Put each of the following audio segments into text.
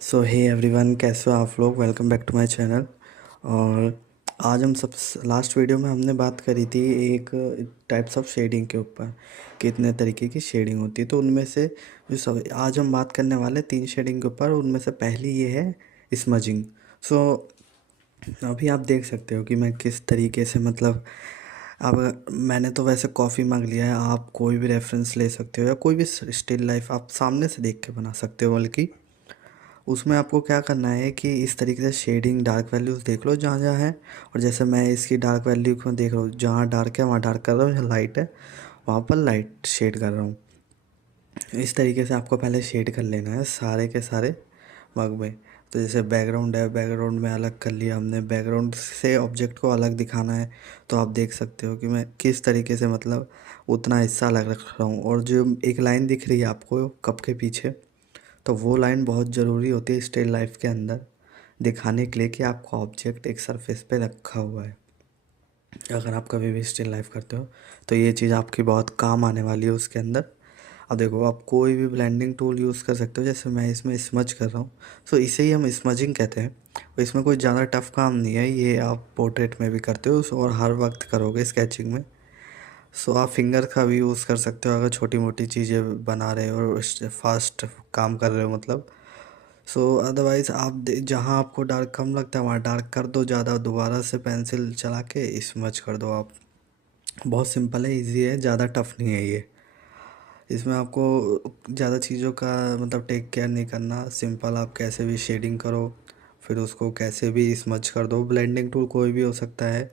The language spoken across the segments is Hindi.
सो हे एवरीवन, कैसे हो आप लोग। Welcome back to my channel. और आज हम सब लास्ट वीडियो में हमने बात करी थी एक टाइप्स ऑफ शेडिंग के ऊपर, कितने तरीके की शेडिंग होती है। तो उनमें से जो सब आज हम बात करने वाले 3 शेडिंग के ऊपर, उनमें से पहली ये है स्मजिंग। सो अभी आप देख सकते हो कि मैं किस तरीके से अब मैंने तो वैसे कॉफ़ी मांग लिया है। आप कोई भी रेफरेंस ले सकते हो या कोई भी स्टिल लाइफ आप सामने से देख के बना सकते हो। बल्कि उसमें आपको क्या करना है कि इस तरीके से शेडिंग डार्क वैल्यूज़ देख लो जहाँ जहाँ है। और जैसे मैं इसकी डार्क वैल्यू को देख रहा हूँ, जहाँ डार्क है वहाँ डार्क कर रहा हूँ, जहाँ लाइट है वहाँ पर लाइट शेड कर रहा हूँ। इस तरीके से आपको पहले शेड कर लेना है सारे के सारे मग में। तो जैसे बैकग्राउंड है, बैकग्राउंड में अलग कर लिया हमने, बैकग्राउंड से ऑब्जेक्ट को अलग दिखाना है। तो आप देख सकते हो कि मैं किस तरीके से उतना हिस्सा अलग रख रहा हूँ। और जो एक लाइन दिख रही है आपको कप के पीछे, तो वो लाइन बहुत ज़रूरी होती है स्टिल लाइफ के अंदर दिखाने के लिए कि आपका ऑब्जेक्ट एक सरफेस पे रखा हुआ है। अगर आप कभी भी स्टिल लाइफ करते हो तो ये चीज़ आपकी बहुत काम आने वाली है उसके अंदर। अब देखो, आप कोई भी ब्लेंडिंग टूल यूज़ कर सकते हो। जैसे मैं इसमें स्मज कर रहा हूँ, सो इसे ही हम स्मजिंग कहते हैं। और इसमें कोई ज़्यादा टफ काम नहीं है, ये आप पोर्ट्रेट में भी करते हो और हर वक्त करोगे स्केचिंग में। सो आप फिंगर का भी यूज़ कर सकते हो अगर छोटी मोटी चीज़ें बना रहे हो और फास्ट काम कर रहे हो सो अदरवाइज़ जहाँ आपको डार्क कम लगता है वहाँ डार्क कर दो ज़्यादा, दोबारा से पेंसिल चला के स्मच कर दो आप। बहुत सिंपल है, इजी है, ज़्यादा टफ नहीं है ये। इसमें आपको ज़्यादा चीज़ों का टेक केयर नहीं करना। सिंपल आप कैसे भी शेडिंग करो, फिर उसको कैसे भी स्मच कर दो। ब्लेंडिंग टूल कोई भी हो सकता है,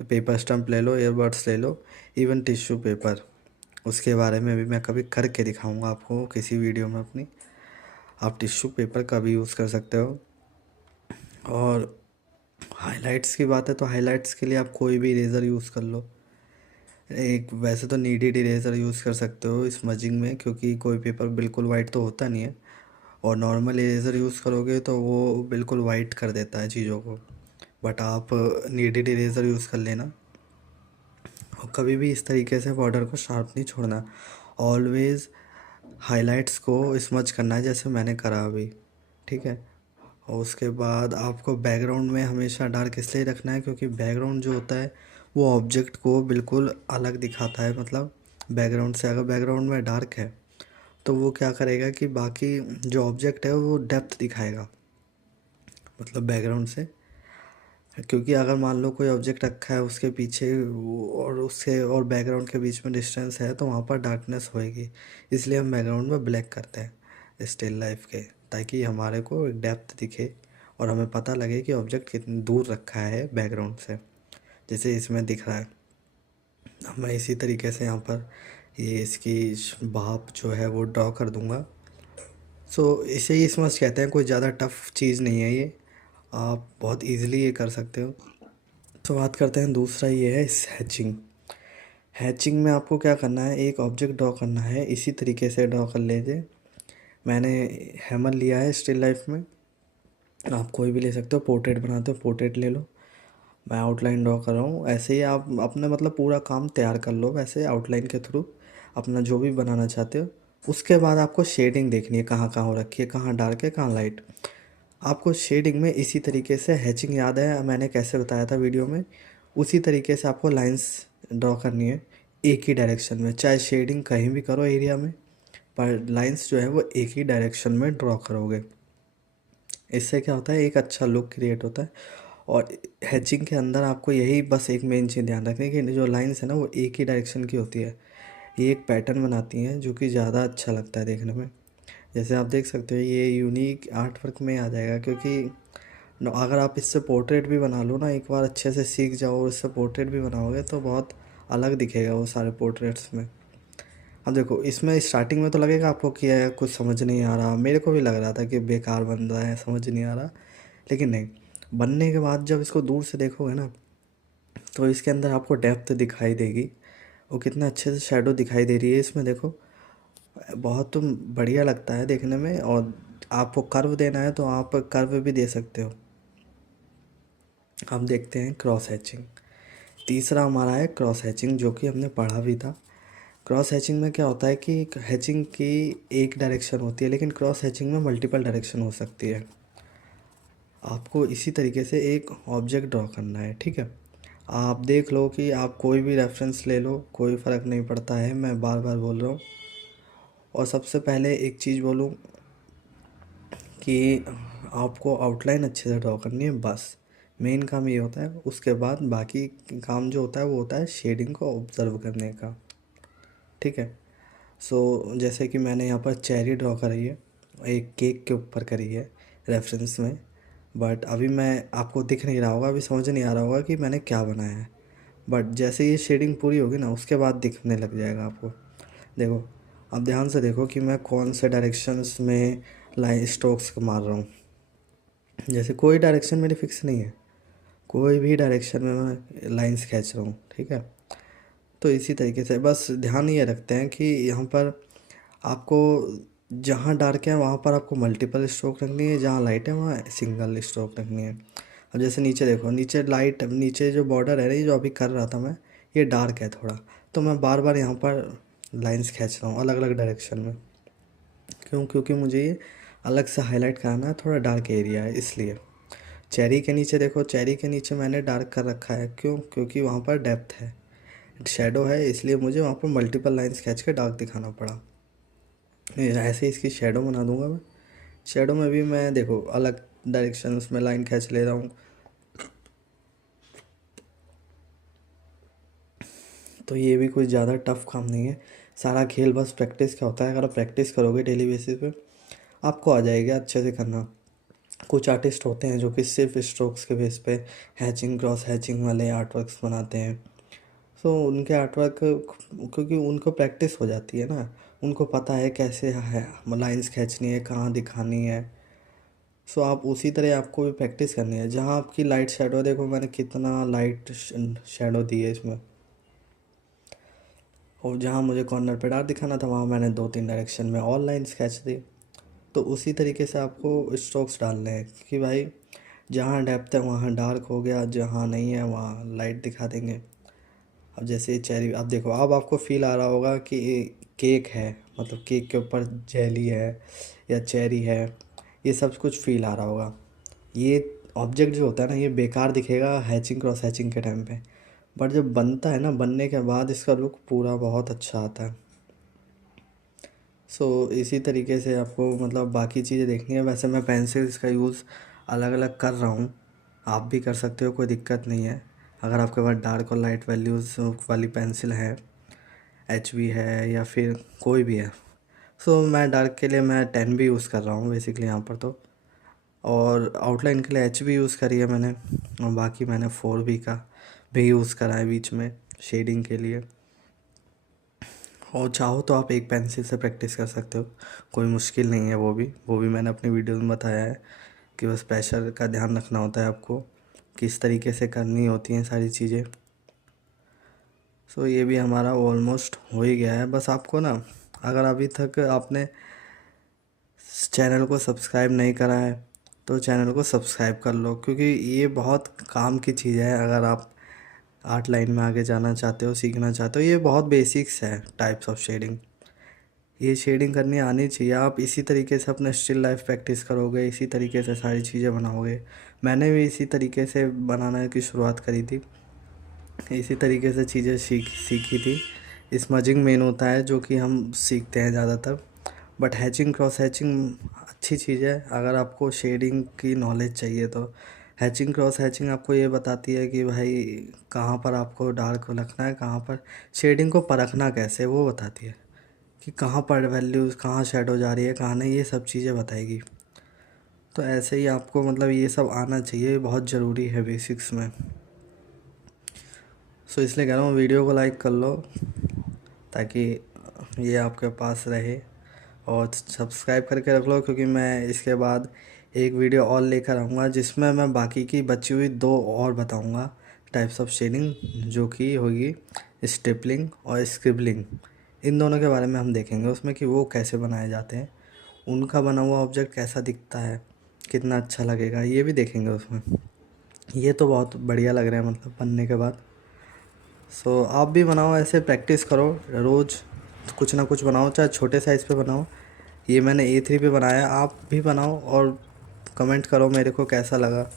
पेपर स्टम्प ले लो, ईयरबड्स ले लो, इवन टिश्यू पेपर। उसके बारे में भी मैं कभी करके दिखाऊंगा आपको किसी वीडियो में अपनी। आप टिश्यू पेपर का भी यूज़ कर सकते हो। और हाइलाइट्स की बात है तो हाइलाइट्स के लिए आप कोई भी इरेज़र यूज़ कर लो। एक वैसे तो नीडेड इरेज़र यूज़ कर सकते हो स्मजिंग में, क्योंकि कोई पेपर बिल्कुल वाइट तो होता नहीं है। और नॉर्मल इरेज़र यूज़ करोगे तो वो बिल्कुल वाइट कर देता है चीज़ों को। बट आप नीडेड इरेज़र यूज़ कर लेना। और कभी भी इस तरीके से बॉर्डर को शार्प नहीं छोड़ना। ऑलवेज़ हाइलाइट्स को स्मज करना है जैसे मैंने करा अभी, ठीक है। और उसके बाद आपको बैकग्राउंड में हमेशा डार्क इसलिए रखना है क्योंकि बैकग्राउंड जो होता है वो ऑब्जेक्ट को बिल्कुल अलग दिखाता है। बैकग्राउंड से अगर बैकग्राउंड में डार्क है तो वो क्या करेगा कि बाकी जो ऑब्जेक्ट है वो डेप्थ दिखाएगा, बैकग्राउंड से। क्योंकि अगर मान लो कोई ऑब्जेक्ट रखा है उसके पीछे और उससे और बैकग्राउंड के बीच में डिस्टेंस है तो वहाँ पर डार्कनेस होएगी। इसलिए हम बैकग्राउंड में ब्लैक करते हैं स्टिल लाइफ के, ताकि हमारे को एक डेप्थ दिखे और हमें पता लगे कि ऑब्जेक्ट कितनी दूर रखा है बैकग्राउंड से, जैसे इसमें दिख रहा है। अब मैं इसी तरीके से यहाँ पर ये इसकी भाप जो है वो ड्रॉ कर दूँगा। सो इसे ही स्मच कहते हैं, कोई ज़्यादा टफ चीज़ नहीं है ये, आप बहुत इजीली ये कर सकते हो। तो बात करते हैं, दूसरा ये है हैचिंग। हैचिंग में आपको क्या करना है, एक ऑब्जेक्ट ड्रॉ करना है, इसी तरीके से ड्रॉ कर लीजिए। मैंने हैमर लिया है स्टिल लाइफ में, आप कोई भी ले सकते हो। पोर्ट्रेट बनाते हो पोर्ट्रेट ले लो। मैं आउटलाइन ड्रॉ कर रहा हूँ, ऐसे ही आप अपने पूरा काम तैयार कर लो वैसे आउटलाइन के थ्रू अपना जो भी बनाना चाहते हो। उसके बाद आपको शेडिंग देखनी है कहाँ कहाँ हो रखी है, कहाँ डार्क है कहाँ लाइट। आपको शेडिंग में इसी तरीके से हैचिंग याद है मैंने कैसे बताया था वीडियो में, उसी तरीके से आपको लाइंस ड्रॉ करनी है एक ही डायरेक्शन में। चाहे शेडिंग कहीं भी करो एरिया में, पर लाइंस जो है वो एक ही डायरेक्शन में ड्रॉ करोगे। इससे क्या होता है, एक अच्छा लुक क्रिएट होता है। और हैचिंग के अंदर आपको यही बस एक मेन चीज़ ध्यान रखनी है कि जो लाइंस है ना वो एक ही डायरेक्शन की होती है। ये एक पैटर्न बनाती हैं जो कि ज़्यादा अच्छा लगता है देखने में। जैसे आप देख सकते हो ये यूनिक आर्ट वर्क में आ जाएगा, क्योंकि अगर आप इससे पोर्ट्रेट भी बना लो ना, एक बार अच्छे से सीख जाओ और इससे पोर्ट्रेट भी बनाओगे तो बहुत अलग दिखेगा वो सारे पोर्ट्रेट्स में। अब देखो, इसमें स्टार्टिंग में तो लगेगा आपको कि यार कुछ समझ नहीं आ रहा, मेरे को भी लग रहा था कि बेकार बन रहा है, समझ नहीं आ रहा। लेकिन नहीं, बनने के बाद जब इसको दूर से देखोगे ना तो इसके अंदर आपको डेप्थ दिखाई देगी। वो कितना अच्छे से शेडो दिखाई दे रही है इसमें, देखो बहुत तुम बढ़िया लगता है देखने में। और आपको कर्व देना है तो आप कर्व भी दे सकते हो। अब देखते हैं क्रॉस हैचिंग। तीसरा हमारा है क्रॉस हैचिंग, जो कि हमने पढ़ा भी था। क्रॉस हैचिंग में क्या होता है कि हैचिंग की एक डायरेक्शन होती है, लेकिन क्रॉस हैचिंग में मल्टीपल डायरेक्शन हो सकती है। आपको इसी तरीके से एक ऑब्जेक्ट ड्रॉ करना है, ठीक है। आप देख लो कि आप कोई भी रेफरेंस ले लो, कोई फ़र्क नहीं पड़ता है, मैं बार बार बोल रहा हूँ। और सबसे पहले एक चीज़ बोलूँ कि आपको आउटलाइन अच्छे से ड्रॉ करनी है, बस मेन काम ये होता है। उसके बाद बाकी काम जो होता है वो होता है शेडिंग को ऑब्ज़र्व करने का, ठीक है। सो जैसे कि मैंने यहाँ पर चेरी ड्रॉ करी है, एक केक के ऊपर करी है रेफरेंस में। बट अभी मैं आपको दिख नहीं रहा होगा, अभी समझ नहीं आ रहा होगा कि मैंने क्या बनाया है। बट जैसे ये शेडिंग पूरी होगी ना, उसके बाद दिखने लग जाएगा आपको। देखो, अब ध्यान से देखो कि मैं कौन से डायरेक्शंस में लाइन स्ट्रोक्स मार रहा हूँ। जैसे कोई डायरेक्शन मेरी फिक्स नहीं है, कोई भी डायरेक्शन में मैं लाइंस खींच रहा हूँ, ठीक है। तो इसी तरीके से बस ध्यान ये रखते हैं कि यहाँ पर आपको जहाँ डार्क है वहाँ पर आपको मल्टीपल स्ट्रोक रखनी है, जहाँ लाइट है वहाँ सिंगल स्ट्रोक रखनी है। अब जैसे नीचे देखो, नीचे लाइट, नीचे जो बॉर्डर है ना, ये जो अभी कर रहा था मैं, ये डार्क है थोड़ा, तो मैं बार बार यहाँ पर लाइंस खींच रहा हूँ अलग अलग डायरेक्शन में। क्यों? क्योंकि मुझे ये अलग से हाईलाइट कराना है, थोड़ा डार्क एरिया है इसलिए। चेरी के नीचे देखो, चेरी के नीचे मैंने डार्क कर रखा है, क्यों? क्योंकि वहाँ पर डेप्थ है, शेडो है, इसलिए मुझे वहाँ पर मल्टीपल लाइंस खींच के डार्क दिखाना पड़ा। ऐसे ही इसकी शेडो बना दूंगा मैं। शेडो में भी मैं देखो अलग डायरेक्शंस में लाइन खींच ले रहा हूँ। तो ये भी कोई ज़्यादा टफ काम नहीं है, सारा खेल बस प्रैक्टिस का होता है। अगर आप प्रैक्टिस करोगे डेली बेसिस पे, आपको आ जाएगा अच्छे से करना। कुछ आर्टिस्ट होते हैं जो कि सिर्फ स्ट्रोक्स के बेस पे हैचिंग क्रॉस हैचिंग वाले आर्टवर्क्स बनाते हैं। सो उनके आर्टवर्क, क्योंकि उनको प्रैक्टिस हो जाती है ना, उनको पता है कैसे है लाइंस खींचनी है, कहाँ दिखानी है। सो आप उसी तरह आपको भी प्रैक्टिस करनी है। जहाँ आपकी लाइट शेडो, देखो मैंने कितना लाइट शेडो दी है इसमें, और जहाँ मुझे कॉर्नर पे डार्क दिखाना था वहाँ मैंने 2-3 डायरेक्शन में ऑल लाइंस खींच दी। तो उसी तरीके से आपको स्ट्रोक्स डालने हैं कि भाई जहाँ डेप्थ है वहाँ डार्क हो गया, जहाँ नहीं है वहाँ लाइट दिखा देंगे। अब जैसे चेरी, अब देखो, अब आपको फील आ रहा होगा कि ये केक है, मतलब केक के ऊपर जेली है या चेरी है, ये सब कुछ फील आ रहा होगा। ये ऑब्जेक्ट जो होता है ना, ये बेकार दिखेगा हैचिंग क्रॉस हैचिंग के टाइम पे, बट जब बनता है ना, बनने के बाद इसका लुक पूरा बहुत अच्छा आता है। सो इसी तरीके से आपको मतलब बाकी चीज़ें देखनी है। वैसे मैं पेंसिल्स का यूज़ अलग अलग कर रहा हूँ, आप भी कर सकते हो, कोई दिक्कत नहीं है। अगर आपके पास डार्क और लाइट वैल्यूज़ वाली पेंसिल है, HB है या फिर कोई भी है। सो मैं डार्क के लिए मैं 10 भी यूज़ कर रहा हूँ बेसिकली यहाँ पर तो, और आउटलाइन के लिए HB यूज़ करी है मैंने, और बाकी मैंने 4B का भी यूज़ करा है बीच में शेडिंग के लिए। और चाहो तो आप एक पेंसिल से प्रैक्टिस कर सकते हो, कोई मुश्किल नहीं है। वो भी मैंने अपनी वीडियो में बताया है कि बस प्रेशर का ध्यान रखना होता है आपको, किस तरीके से करनी होती हैं सारी चीज़ें। सो ये भी हमारा ऑलमोस्ट हो ही गया है। बस आपको ना, अगर अभी तक आपने चैनल को सब्सक्राइब नहीं करा है तो चैनल को सब्सक्राइब कर लो, क्योंकि ये बहुत काम की चीज़ है। अगर आप आर्ट लाइन में आगे जाना चाहते हो, सीखना चाहते हो, ये बहुत बेसिक्स है टाइप्स ऑफ शेडिंग। ये शेडिंग करनी आनी चाहिए। आप इसी तरीके से अपना स्टिल लाइफ प्रैक्टिस करोगे, इसी तरीके से सारी चीज़ें बनाओगे। मैंने भी इसी तरीके से बनाने की शुरुआत करी थी, इसी तरीके से चीज़ें सीखी थी। स्मजिंग मेन होता है जो कि हम सीखते हैं ज़्यादातर, बट हैचिंग क्रॉस हैचिंग अच्छी चीज़ है अगर आपको शेडिंग की नॉलेज चाहिए तो। हैचिंग क्रॉस हैचिंग आपको ये बताती है कि भाई कहाँ पर आपको डार्क रखना है, कहाँ पर शेडिंग को परखना कैसे, वो बताती है कि कहाँ पर वैल्यूज़, कहाँ शेडो जा रही है, कहाँ नहीं, ये सब चीज़ें बताएगी। तो ऐसे ही आपको मतलब ये सब आना चाहिए, बहुत ज़रूरी है बेसिक्स में। सो इसलिए कह रहा हूँ वीडियो को लाइक कर लो ताकि ये आपके पास रहे, और सब्सक्राइब करके रख लो, क्योंकि मैं इसके बाद एक वीडियो और लेकर आऊँगा जिसमें मैं बाकी की बची हुई 2 और बताऊँगा टाइप्स ऑफ शेडिंग, जो कि होगी स्टेपलिंग और स्क्रिबलिंग। इन दोनों के बारे में हम देखेंगे उसमें कि वो कैसे बनाए जाते हैं, उनका बना हुआ ऑब्जेक्ट कैसा दिखता है, कितना अच्छा लगेगा, ये भी देखेंगे उसमें। ये तो बहुत बढ़िया लग रहा है मतलब बनने के बाद। सो आप भी बनाओ, ऐसे प्रैक्टिस करो रोज़, कुछ ना कुछ बनाओ, चाहे छोटे साइज़ पे बनाओ। ये मैंने A3 पे बनाया, आप भी बनाओ और कमेंट करो मेरे को कैसा लगा।